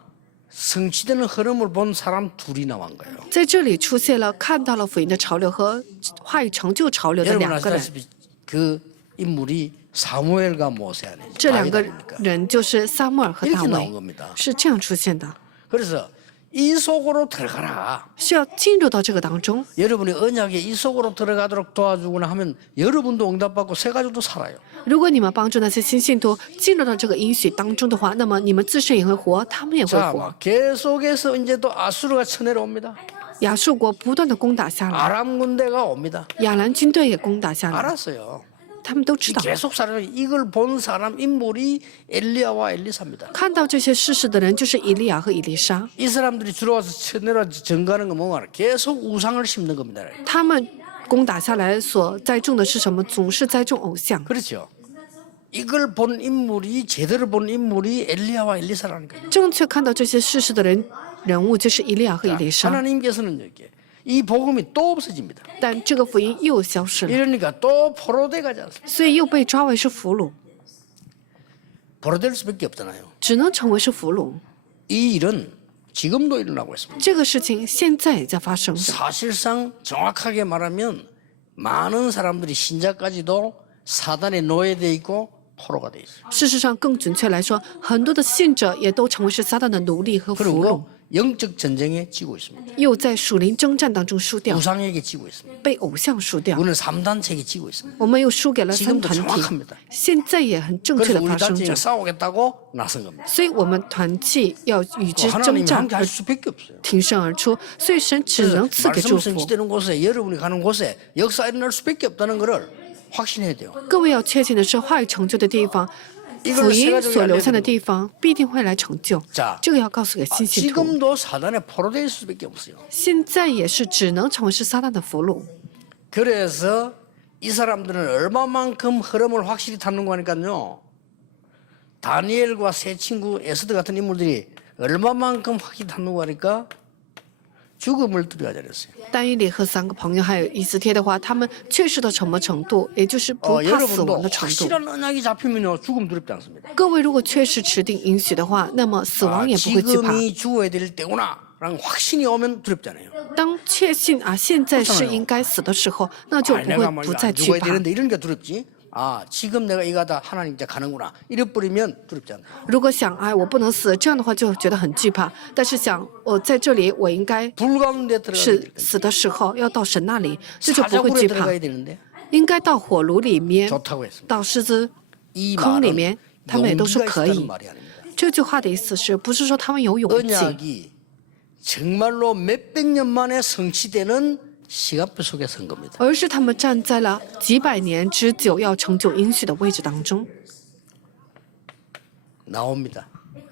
성취되는 흐름을 본 사람 둘이 나온 거예요. 在这里出现了看到了福音的潮流和话语成就潮流的 여러분 两个人， 아시다시피 그 인물이 사무엘과 모세 아니에요. 这两个 다윗 아닙니까? 人就是撒母耳和大 이렇게 나온 卫， 겁니다. 是这样出现的， 그래서 이 속으로 들어가라. 是要进入到这个当中。 여러분이 언약에 이 속으로 들어가도록 도와주거나 하면 여러분도 응답받고 새 가족도 살아요. 如果你们帮助那些新信徒进入到这个应许当中的话，那么你们自身也会活，他们也会 자, 活。 막 계속해서 이제 또 아수르가 쳐내려옵니다. 亚述国不断的攻打下来， 아람 군대가 옵니다. 亚兰军队也攻打下来， 알았어요. 他们都知道。 계속 사람 이걸 본 사람 인물이 엘리야와 엘리사입니다. 看到这些事实的人就是以利亚和以利沙， 이 사람들이 주로 와서 쳐내려 증가하는 건 뭐냐? 계속 우상을 심는 겁니다. 他们攻打下来所栽种的是什么？总是栽种偶像。 그렇죠. 이걸 본 인물이 제대로 본 인물이 엘리야와 엘리사라는 거예요. 正确看到这些事实的人物就是以利亚和以利沙， 하나님께서는 이렇게 이 복음이 또 없어집니다. 但这个福音又消失了， 이러니까 또 포로돼 가지 않습니까? 所以又被抓为是俘虏， 포로될 수밖에 없잖아요. 只能成为是俘虏。 이 일은 지금도 일어나고 있습니다. 这个事情现在也在发生的。 사실상 정확하게 말하면 많은 사람들이 신자까지도 사단의 노예돼 있고 포로가 돼 있어요. 事实上，更准确来说，很多的信者也都成为是撒旦的奴隶和俘虏 그리고 영적 전쟁에 지고 있습니다. 又在属灵征战当中输掉， 우상에게 지고 있습니다. 被偶像输掉。 우리는 3단체에게 지고 있습니다. 我们又输给了三 지금도 团体， 정확합니다. 现在也很正确 그래서 的 우리 发生着 단체가 。 싸우겠다고 나선 겁니다. 所以我们团契要与之征 하나님이 战 함께 而 할 수밖에 없어요. 挺身而出，所以神只 그래서 能赐给祝 말씀 福。 성취되는 곳에 여러분이 가는 곳에 역사 일어날 수밖에 없다는 것을 확신해야 돼요. 各位要确信的是，话语成就的地方，福音所留下的地方，必定会来成就。 자, 这个要告诉给新信徒。 지금도 사단의 포로될 수밖에 없어요. 现在也是只能成为是撒旦的俘虏。 그래서 이 사람들은 얼마만큼 흐름을 확실히 타는가 하니까요. 다니엘과 세 친구 에스더 같은 인물들이 얼마만큼 확실히 타는가 하니까 죽음을 두려워하지 않았어요. 但以理和三个朋友还有以斯帖的话，他们确实到什么程度，也就是不怕死 여러분도 亡的程度。 확실한 언약이 잡히면요 죽음 두렵지 않습니다. 各位如果确实持定应许的话，那么死亡也不会惧怕。 지금이 죽어야 될 때구나라는 확신이 오면 두렵잖아요. 当确信啊，现在是应该死的时候，那就不 내가 会 뭐 不 이거 再 안 惧 죽어야 怕。 되는데 이런 게 두렵지. 지금 내가 이거 하다 하나님 이제 가는구나. 이래 버리면 두렵지 않아요. 如果想哎我不能死，这样的话就觉得很惧怕。但是想我在这里，我应该 불 가운데 들어가야 是 될 건데. 死的时候要到神那里，这就不会 사자굴에 惧怕。 들어가야 되는데 应该到火炉里面， 좋다고 했습니다. 到狮子 이 坑里 말은 面，他们也都说 용기가 可 있다는 以。 말이 아닙니다. 这句话的意思是不是说他们有勇气？ 언약이 정말로 몇백 년 만에 성취되는 시간표 속에 선 겁니다. 而是他们站在了几百年之久要成就应许的位置当中， 나옵니다.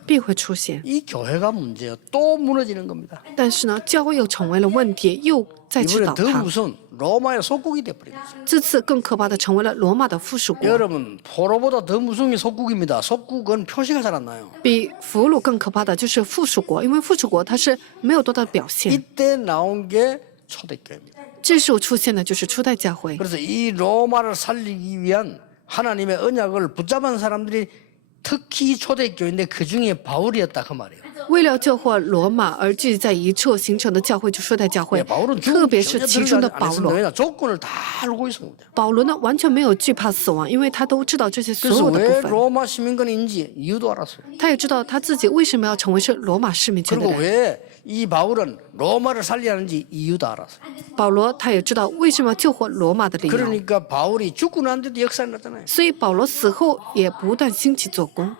必会出现。 이 교회가 문제예요. 또 무너지는 겁니다. 但是呢，教会又成为了问题，又再次 이번엔 倒 더 塌。 무서운 로마의 속국이 돼버립니다. 这次更可怕的成为了罗马的附属国， 여러분 포로보다 더 무서운 게 속국입니다. 속국은 표시가 잘 안 나요. 比俘虏更可怕的就是附属国，因为附属国它是没有多大的表现。 이때 나온 게 초대교회입니다. 这时候出现的就是初代教会， 그래서 이 로마를 살리기 위한 하나님의 언약을 붙잡은 사람들이 특히 초대교회인데 그 중에 바울이었다 그 말이에요. 为了救活罗马而聚集在一处形成的教会，就初代教会 바울은 ，特别是 전혀 其中的 들어가지 保 않았습니다. 罗。 왜냐 조건을 다 알고 있습니다. 保罗呢，完全没有惧怕死亡，因为他都知道这些所 그래서 有的 왜 部分， 로마 시민권인지 이유도 알았어요. 他也知道他自己为什么要成为是罗马市民权的 그리고 人。 왜 이 바울은 로마를 살려야 하는지 이유도 알았어요. 保罗他也知道为什么要救活罗马的理由， 그러니까 바울이 죽고 난 데도 역사가 났잖아요. 所以保罗死后也不断兴起做工。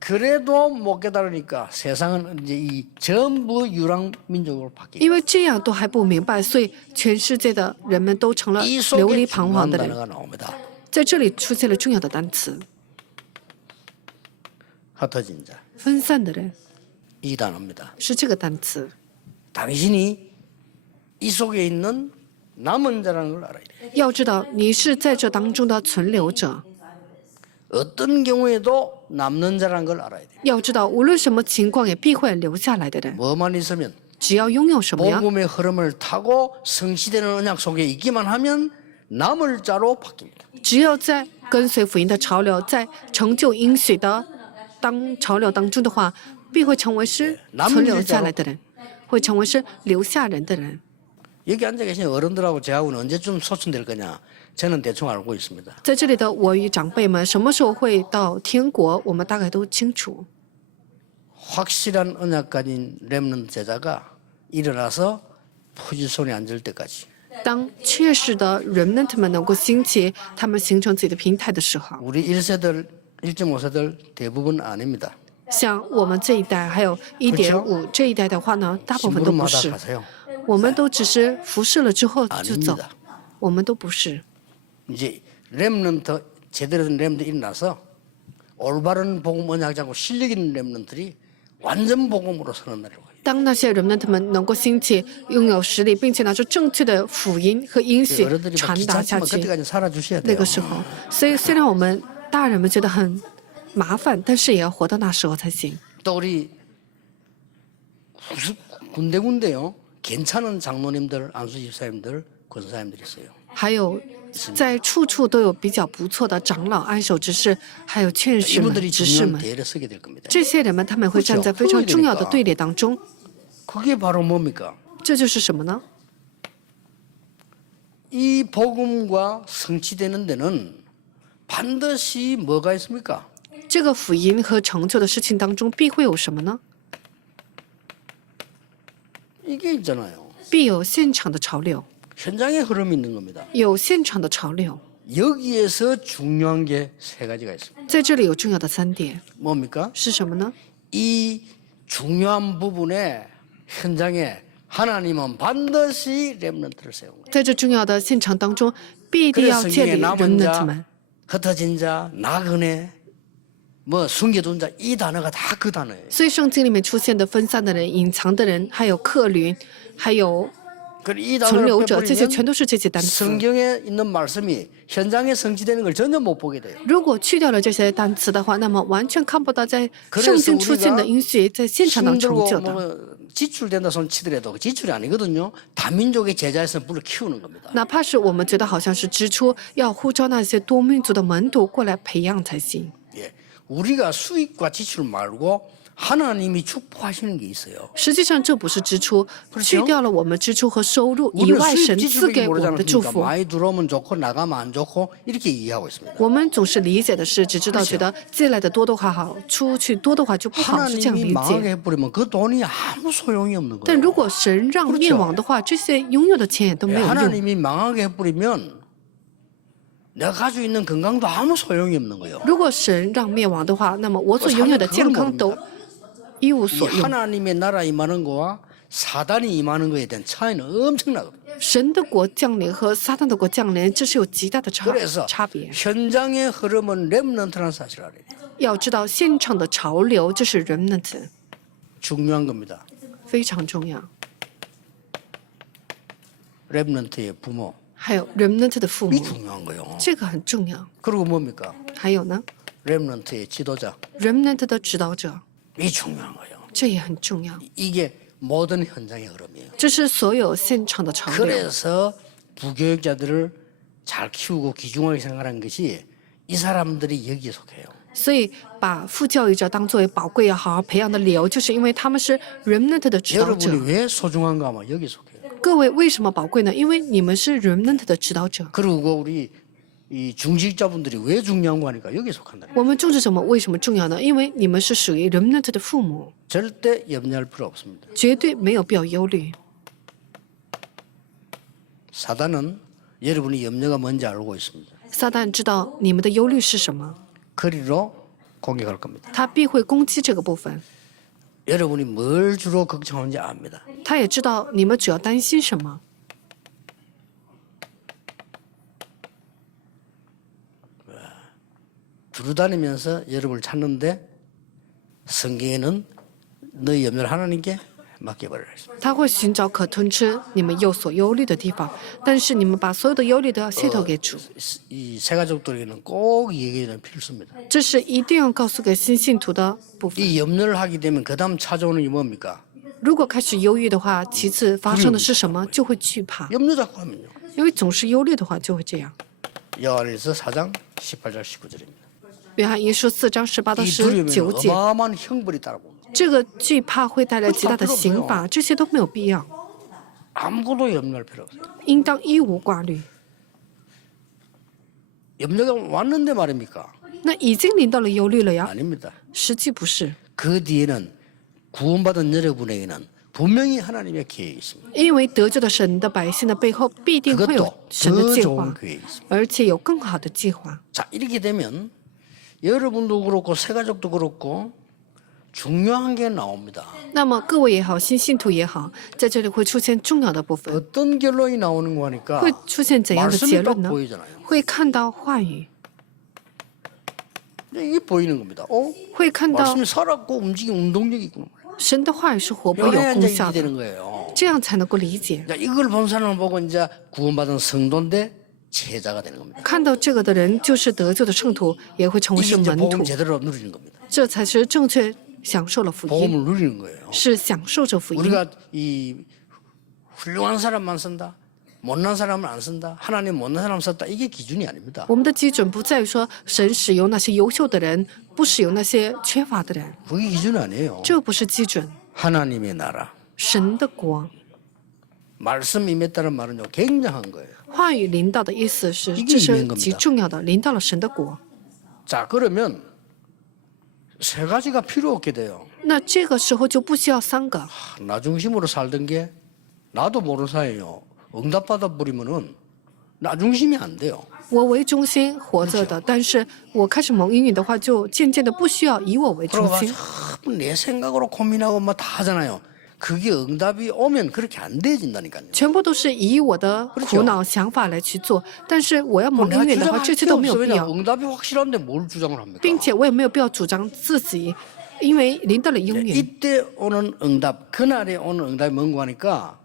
그래도 못 깨달으니까 세상은 이제 이 전부 유랑 민족으로 바뀌고 因为这样都还不明白，所以全世界的人们都成了 이 流 속에 离彷徨 중요한 的人。 단어가 나옵니다. 在这里出现了重要的单词： 흩어진 자. 分散的人， 이 단어입니다. 是这个单词。 당신이 이 속에 있는 남은 자라는 걸 알아야 돼요. 要知道，你是在这当中的存留者。 어떤 경우에도 남는 자라는 걸 알아야 돼요. 要知道，无论什么情况，也必会留下来的人。 뭐만 있으면 只要拥有什么呀？ 복음의 흐름을 타고 성취되는 언약 속에 있기만 하면 남을 자로 바뀝니다. 只要在跟随福音的潮流，在成就应许的潮流当中的话，必会成为是存留下来的人，会成为是留下人的人。 여기 앉아 계신 어른들하고 저하고는 언제쯤 소천될 거냐? 저는 대충 알고 있습니다. 在这里的我与长辈们，什么时候会到天国，我们大概都清楚。 확실한 언약 가진 렘넌트 제자가 일어나서 포지션에 앉을 때까지 当确实的 remnant 们能够兴起，他们形成自己的平台的时候， 우리 1세들, 1.5세들 대부분 아닙니다. 像我们这一代，还有1.5这一代的话呢，大部分都不 심부름하다 是。 가세요. 我们都只是服侍了之后就走， 아닙니다. 我们都不是。 이제 렘넌트 제대로 된 렘넌트 일어나서 올바른 복음 언약 잡고 실력 있는 렘넌트들이 완전 복음으로 서는 날이고 当那些 remnant 们能够兴起，拥有实力，并且拿出正确的福音和应许 어른들이 막 传达下 귀찮지만 去， 그때까지 살아주셔야 那 돼요. 个时候，所以虽然我们大人们觉得很麻烦，但是也要活到那时候才行。 또 우리 군데군데요 괜찮은 장로님들, 안수 집사님들, 권사님들 있어요. 还有，在处处都有比较不错的长老、安守执事，还有劝士们、 이분들이 执事 중요한 们。 대회를 서게 될 겁니다. 这些人们他们会站在非常重要的队列当中， 그게 바로 뭡니까? 这就是什么呢？ 이 복음과 성취되는 데는 반드시 뭐가 있습니까? 这个福音和成就的事情当中必会有什么呢？ 이게 있잖아요. 必有现场的潮流， 현장의 흐름이 있는 겁니다. 有现场的潮流。 여기에서 중요한 게 세 가지가 있습니다. 在这里有重要的3点， 뭡니까? 是什么呢？ 이 중요한 부분에 현장에 하나님은 반드시 렘넌트를 세운 거예요. 在这重要的现场当中，必定 그래서 要建 성경에 立 남은 人 자, 的们。 흩어진 자, 나그네, 뭐 숨겨둔 자 이 단어가 다 그 단어예요. 所以圣经里面出现的分散的人、隐藏的人，还有客旅，还有 그리고 이 存 단어를 留者，这些 빼버리면 全都是这些单词。 성경에 있는 말씀이 현장에 성취되는 걸 전혀 못 보게 돼요. 如果去掉了这些单词的话，那么完全看不到在圣经出现的应许在现场当成就 힘들고 的。 뭐 지출된다 손 치더라도 그 지출이 아니거든요. 다민족의 제자에서 불을 키우는 겁니다. 哪怕是我们觉得好像是支出，要呼召那些多民族的门徒过来培养才行。 예, 우리가 수입과 지출 말고 하나님이 축복하시는 게 있어요. 实际上这不是支出， 그렇죠 去掉了我们支出和收入以 우리는 外， 수입 神赐 지출밖에 给我 모르지 们的祝 않습니까? 福。 많이 들어오면 좋고 나가면 안 좋고 이렇게 이해하고 있습니다. 我们总是理解的是，只知道觉得进来的多的话好，出去多的话就不好，是这样 하나님이 理 망하게 解。 해버리면 그 돈이 아무 소용이 없는 但 거예요. 如果神让灭亡的话，这些拥有的钱也都没 예, 有用。 하나님이 망하게 해버리면 내가 가지고 있는 건강도 아무 소용이 없는 거예요. 如果神让灭亡的话，那么我所拥有的健康都一无 이 所用。 하나님의 나라 임하는 거와 사단이 임하는 거에 대한 차이는 엄청나거든요. 神的国降临和撒旦的国降临，这是有极大的 그래서 差别。 현장의 흐름은 렘넌트라는 사실을 알아야 돼요. 要知道现场的潮流，这是 remnant， 중요한 겁니다. 非常重要。 렘넌트의 부모 还有 remnant 的父 이 母， 중요한 거예요. 这个很重要。 그리고 뭡니까? 还有呢 렘넌트의 지도자 ，remnant 的指导者， 이 중요한 거예요. 这也很重要。 이게 모든 현장의 흐름이에요. 这是所有现场的潮流。 그래서 부교육자들을 잘 키우고 귀중하게 생각하는 것이 이 사람들이 여기에 속해요. 所以把副教育者当作为宝贵要好好培养的理由，就是因为他们是 remnant 的指导者。 여러분이 왜 소중한가 하면 여기 속해요. 各位为什么宝贵呢？因为你们是 remnant 的指导者。 그리고 우리 이 중직자분들이 왜 중요한 거 하니까 여기 속한다. 我们种植者们为什么重要呢？因为你们是属于 remnant 的父母， 절대 염려할 필요 없습니다. 绝对没有必要忧虑。 사단은 여러분이 염려가 뭔지 알고 있습니다. 撒旦知道你们的忧虑是什么， 거리로 공격할 겁니다. 他必会攻击这个部分。 여러분이 뭘 주로 걱정하는지 압니다. 他也知道你们主要担心什么。 두루 다니면서 여러분을 찾는데 성경에는 너희 염려를 하나님께 맡겨버려라. 他会寻找可吞吃你们有所忧虑的地方，但是你们把所有的忧虑都要卸投给主， 이 새가족들에게는 꼭 얘기는 필수입니다. 这是一定要告诉给新信徒的部分。 이 염려를 하게 되면 그 다음 찾아오는 게 뭡니까? 如果开始忧郁的话，其次发生的是什么？就会惧怕， 염려 자꾸 하면요. 因为总是忧虑的话就会这样。 요한일서 4장 18절 19절입니다. 约翰一书4章18到 이 두려움에는 19节， 어마어마한 형벌이 따라옵니다. 这个惧怕会带来极大的刑罚，这些都没有必要， 아무것도 염려할 필요 없어요. 应当一无挂虑。 염려가 왔는데 말입니까? 那已经临到了忧虑了呀？ 아닙니다. 实际不是， 그 뒤에는 구원받은 여러분에게는 분명히 하나님의 계획이 있습니다. 因为得救的神的百姓的背后必定会有 그것도 神的 더 计 좋은 划， 계획이 있습니다. 而且有更好的计划。 자, 이렇게 되면 여러분도 그렇고 새가족도 그렇고 중요한 게 나옵니다. 那么各位也好，新信徒也好，在这里会出现重要的部分， 어떤 결론이 나오는 거 하니까 会出现怎样的 말씀이 结 딱 论呢？ 보이잖아요. 会看到话语， 이게 보이는 겁니다. 会看到 말씀이 살았고 움직이는 운동력이 있구나. 神的话语是活泼有 이래야 功 이제 效 이게 的， 되는 거예요. 这样才能够理解。 자, 이걸 본 사람을 보고 이제 구원받은 성도인데 제자가 되는 겁니다. 看到这个的人，就是得救的圣徒，也会成为 이게 是 이제 门徒 복음 ， 제대로 누리는 겁니다. 这才是正确享受了福音， 복음을 누리는 거예요. 是享受着福音。 우리가 이 훌륭한 사람만 쓴다, 못난 사람은 안 쓴다, 하나님 못난 사람 썼다 이게 기준이 아닙니다. 我们的基准不在于说神使用那些优秀的人，不使用那些缺乏的人， 그게 기준 아니에요. 这不是基准。 하나님의 나라, 神的国， 말씀 임했다는 말은요 굉장한 거예요. 话语临到的意思是， 이게 这是 임한 겁니다. 极重要的，临到了神的国。 자, 그러면 세 가지가 필요 없게 돼요. 那这个时候就不需要3个。 나 중심으로 살던 게 나도 모르는 사이에요. 응답받아 버리면은 나 중심이 안 돼요. 我为中心活着的，但是我开始蒙应允的话，就渐渐的不需要以我为中 그러고 心， 전부 내 생각으로 고민하고 막 다 하잖아요. 그게 응답이 오면 그렇게 안 돼진다니까요. 全部都是以我的苦恼想法来去做。但是我要蒙 내가 应允的话， 주장할 这些 게 都没有 없어. 必 왜냐 要， 응답이 확실한데 뭘 주장을 합니까? 并且我也没有必要主张自己，因为临到了应允。 이때 오는 응답, 그날에 오는 응답이 뭔고 하니까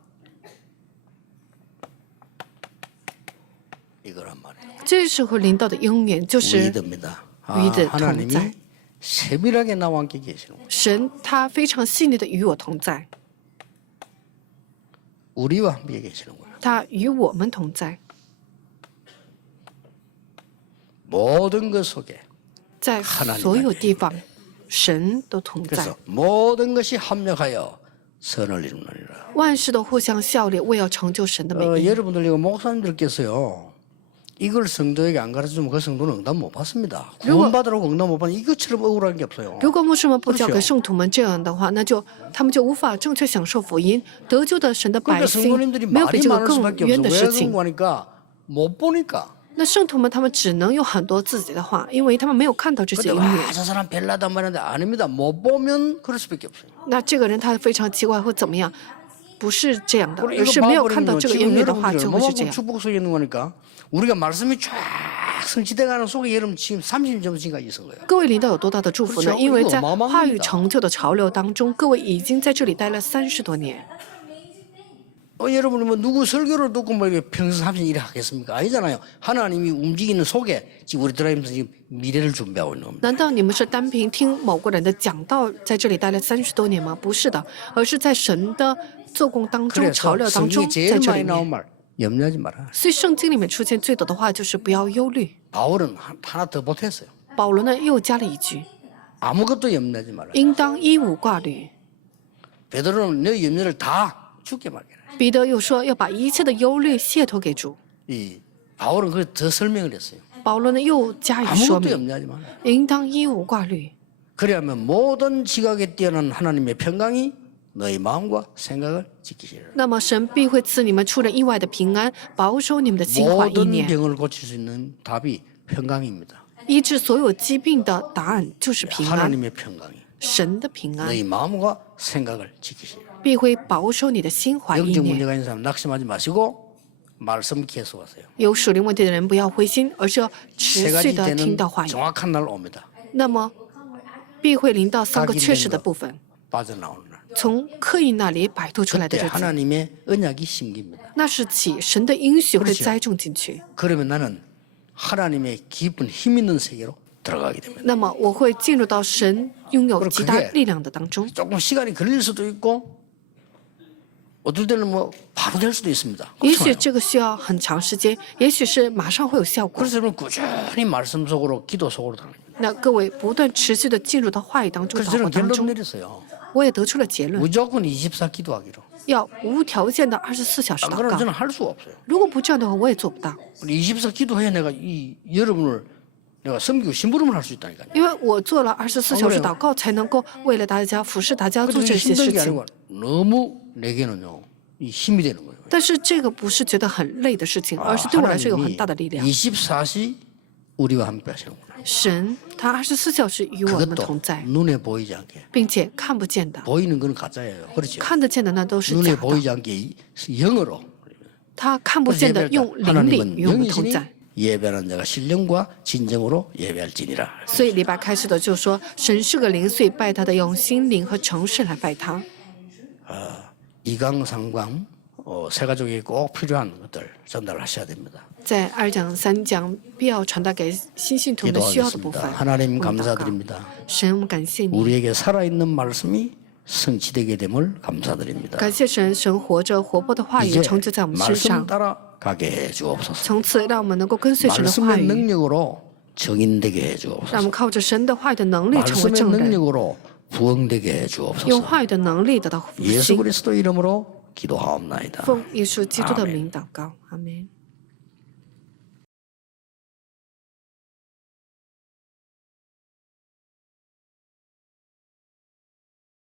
이거란 말이에요. 这时候临到的应允就是 위드입니다. 위드 하나님이 동자. 세밀하게 나와 함께 계시는 거예요. 神，他非常细腻的与我同在， 우리와 함께 계시는 거예요. 他与我们同在， 모든 것 속에 在所有地方，神都同在， 그래서 모든 것이 합력하여 선을 이루느니라. 万事都互相效力，为要成就神的美意。 여러분들 이거 목사님들께서요. 이걸 성도에게 안 가르쳐주면 그 성도는 응답 못 받습니다. 구원받으라고 응답 못 받는 이것처럼 억울한 게 없어요. 如果牧师们不教给圣徒们这样的话，那就他们就无法正确享受福音，得救的神的百 그러니까 姓 성도님들이 没有比 말이 这个 많을 更 수밖에 冤 없어. 的 왜 事 그런 情。 거니까 못 보니까. 那圣徒们他们只能有很多自己的话，因为他们没有看到这些 근데 应允。 와, 저 사람 별나단 말인데 아닙니다. 못 보면 그럴 수밖에 없어요. 那这个人他非常奇怪或怎么样？不是这样的， 그리고 而 이거 是没有看到 봐버리면 这个应 지금 允的话， 여러분들이 就会是这 얼마만큼 样。 축복 속에 있는 거니까 우리가 말씀이 쫙 성취돼가는 속에 여러분 지금 30년 지금까지 있은 거예요. 各位领导有多大的祝福呢？ 그렇죠 因为在 이거 어마어마합니다 话语成就的潮流当中，各位已经在这里待了30多年。 여러분이 뭐 누구 설교를 듣고 뭐 이렇게 평생 30년 일을 하겠습니까? 아니잖아요. 하나님이 움직이는 속에 지금 우리 들어가면서 지금 미래를 준비하고 있는 겁니다. 难道你们是单凭听某个人的讲道，在这里待了30多年吗？不是的，而是在神的做工当中、潮 그래서 流当中， 성경에 在 제일 这 많이 里 나온 面。 말 염려하지 마라. 所以圣经里面出现最多的话就是不要忧虑。 바울은 하나 더 보탰어요. 保罗呢又加了一句： 아무것도 염려하지 마라. 应当一无挂虑。 베드로는 너 염려를 다 죽게 맡기라. 彼得又说要把一切的忧虑卸托给主。 이 바울은 그 더 설명을 했어요. 保罗呢又加以说 아무것도 明， 염려하지 마라. 应当一无挂虑。 그래야면 모든 지각에 뛰어난 하나님의 평강이 너희 마음과 생각을 지키시리라. 那么神必会赐你们出人意外的平安，保守你们的心怀意 모든 念。 병을 고칠 수 있는 답이 평강입니다. 医治所有疾病的答案就是平安， 하나님의 평강이 神的平安 너희 마음과 생각을 지키시리라. 必会保守你的心怀意 영적 念。 문제가 있는 사람 낙심하지 마시고 말씀 계속하세요. 有属灵问题的人不要灰心，而是要 세 持续 가지 的听 되는 到话语。 정확한 날 옵니다. 那么必会临到3个确实的部分， 빠져나오는 날. 从刻意那里摆脱出来的 그때 日子， 하나님의 언약이 심깁니다. 那是起神的应许会 그렇죠 栽种进去。 그러면 나는 하나님의 깊은 힘 있는 세계로 들어가게 됩니다. 那么我会进入到神拥有极大 그게 力量的当中。 조금 시간이 걸릴 수도 있고 어떨 때는 뭐 바로 될 수도 있습니다. 也许 그렇잖아요. 这个需要很长时间，也许是马上会有效果。 그래서 여러분 꾸준히 말씀 속으로 기도 속으로 들어갑니다. 那各位不断持续的进入到话语当中、 그래서 祷告 저는 当 결론 中， 내렸어요. 我也得出了结论： 무조건 24 기도하기로. 要无条件的24小时 안 祷 그러면 告。 저는 할 수가 없어요. 如果不这样的话，我也做不到， 24 기도해야 내가 이 여러분을 내가 섬기고 심부름을 할 수 있다니까요. 因为我做了24小时祷告，才能够为了大家服侍大家做 그래도 这些 힘든 事 게 情。 아니고 너무 내게는요 이 힘이 되는 거예요. 但是这个不是觉得很累的事情，而是对我来说有很大的力量。 24시 우리와 함께 하시는구나. 神他24小时与我们 그것도 同在， 눈에 보이지 않게. 并且看不见的， 보이는 건 가짜예요. 그렇죠? 看得见的那都是 눈에 假的。 보이지 않게 영으로. 他看不见的用灵力 하나님은 与我们同 영이시니 在。 예배하는 자가 신령과 진정으로 예배할지니라. 所以礼拜开始的就说，神是个灵，所以拜他的用心灵和诚实来拜他。 이강삼강 세 가족에게 꼭 필요한 것들 전달하셔야 됩니다. 在2讲3讲必要传达给新信徒们需要的部分。 기도하겠습니다. 하나님 我们祷告 감사드립니다. 神，我们感谢你， 우리에게 살아있는 말씀이 성취되게 됨을 감사드립니다. 感谢神，神活着活泼的话语 이제 成就在我们身 말씀 上。 따라가게 해 주옵소서. 从此，让我们能够跟随神的话 말씀의 语， 능력으로 정인되게 해 让我 주옵소서. 们靠着神的话语的能力成为 말씀의 证人， 능력으로 부흥되게 해 用 주옵소서. 话语的能力得到复 예수 兴。 그리스도 이름으로 기도하옵나이다. 奉耶稣基督的名祷告，阿门。